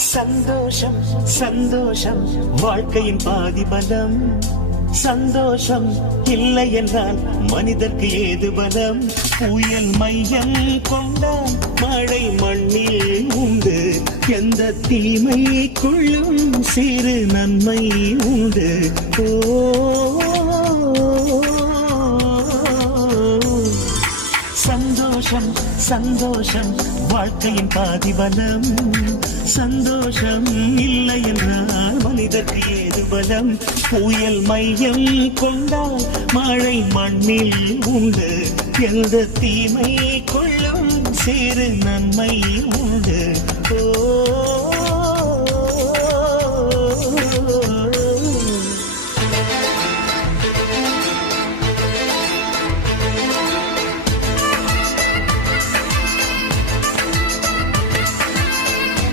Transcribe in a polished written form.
சந்தோஷம் சந்தோஷம் வாழ்க்கையின் பாதி பலம். சந்தோஷம் இல்லை என்றால் மனிதர்க்கு ஏது பலம்? புயல் மையம் கொண்டால் மழை மண்ணில் உண்டு. எந்த தீமைக்குள்ளும் சிறு நன்மை உண்டு. ஓ சந்தோஷம் சந்தோஷம் வாழ்க்கையின் பாதி பலம். சந்தோஷம் இல்லை என்றால் மனிதற்கு ஏது பலம்? புயல் மையம் கொண்டால் மழை மண்ணில் உண்டு. எந்த தீமை கொள்ளும் சிறு நன்மை உண்டு. ஓ